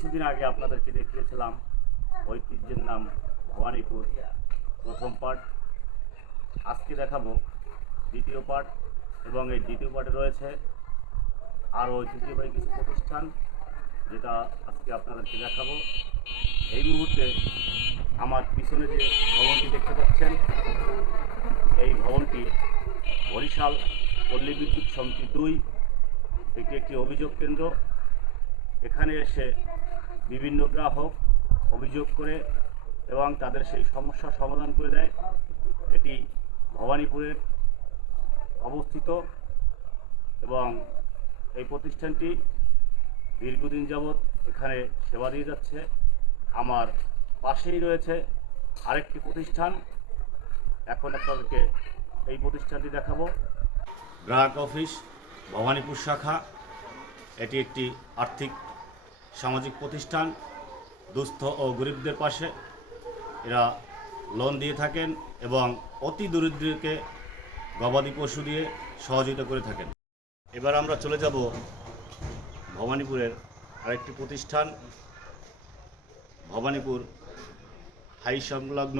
কিছুদিন আগে আপনাদেরকে দেখিয়েছিলাম ঐতিহ্যের নাম ভবানীপুর প্রথম পার্ট। আজকে দেখাবো দ্বিতীয় পার্ট, এবং এই দ্বিতীয় পার্টে রয়েছে আরও ঐতিহ্যবাহী কিছু প্রতিষ্ঠান, যেটা আজকে আপনাদেরকে দেখাবো। এই মুহূর্তে আমার পিছনে যে ভবনটি দেখতে পাচ্ছেন, এই ভবনটি বরিশাল পল্লী বিদ্যুৎ সমিতি 2 এটি একটি অভিযোগ কেন্দ্র। এখানে এসে বিভিন্ন গ্রাহক অভিযোগ করে এবং তাদের সেই সমস্যার সমাধান করে দেয়। এটি ভবানীপুরে অবস্থিত এবং এই প্রতিষ্ঠানটি দীর্ঘদিন যাবৎ এখানে সেবা দিয়ে যাচ্ছে। আমার পাশেই রয়েছে আরেকটি প্রতিষ্ঠান, এখন আপনাদেরকে এই প্রতিষ্ঠানটি দেখাবো। গ্রাহক অফিস ভবানীপুর শাখা। এটি একটি আর্থিক সামাজিক প্রতিষ্ঠান। দুস্থ ও গরিবদের পাশে এরা লোন দিয়ে থাকেন এবং অতি দরিদ্রকে গবাদি পশু দিয়ে সহযোগিতা করে থাকেন। এবার আমরা চলে যাব ভবানীপুরের আরেকটি প্রতিষ্ঠান, ভবানীপুর হাই সংলগ্ন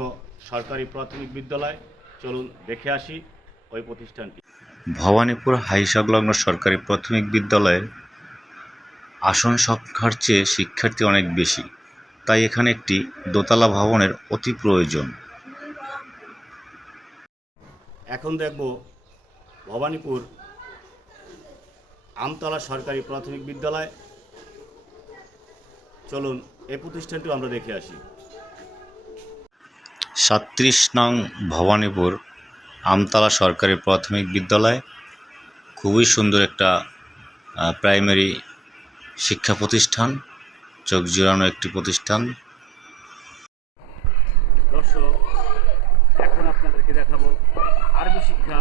সরকারি প্রাথমিক বিদ্যালয়। চলুন দেখে আসি ওই প্রতিষ্ঠানটি। ভবানীপুর হাই সংলগ্ন সরকারি প্রাথমিক বিদ্যালয়ের আসন সংখ্যার চেয়ে শিক্ষার্থী অনেক বেশি, তাই এখানে একটি দোতলা ভবনের অতি প্রয়োজন। এখন দেখব ভবানীপুর আমতলা সরকারি প্রাথমিক বিদ্যালয়। চলুন এই প্রতিষ্ঠানটিও আমরা দেখে আসি। 37 নং ভবানীপুর আমতলা সরকারি প্রাথমিক বিদ্যালয় খুবই সুন্দর একটা প্রাইমারি শিক্ষা প্রতিষ্ঠান, চোখ জুড়ানো একটি প্রতিষ্ঠান। দর্শক, এখন আপনাদেরকে দেখাবো আরবি শিক্ষা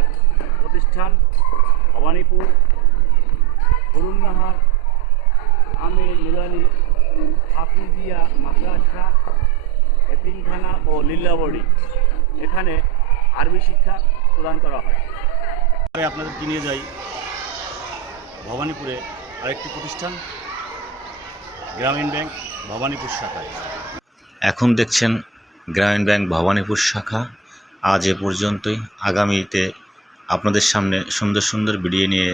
প্রতিষ্ঠান ভবানীপুর হরুন্নাহার আমির নুরানি হাফিজিয়া মাদ্রাসা এতিমখানা ও লীলাবড়ি। এখানে আরবি শিক্ষা প্রদান করা হয়। আপনাদেরকে নিয়ে যাই ভবানীপুরে আরেকটি প্রতিষ্ঠান, গ্রামীণ ব্যাংক ভবানীপুর শাখায়। এখন দেখছেন গ্রামীণ ব্যাংক ভবানীপুর শাখা। আজ এ পর্যন্তই। আগামীতে আপনাদের সামনে সুন্দর সুন্দর ভিডিও নিয়ে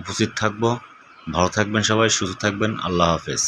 উপস্থিত থাকব। ভালো থাকবেন সবাই, সুস্থ থাকবেন। আল্লাহ হাফেজ।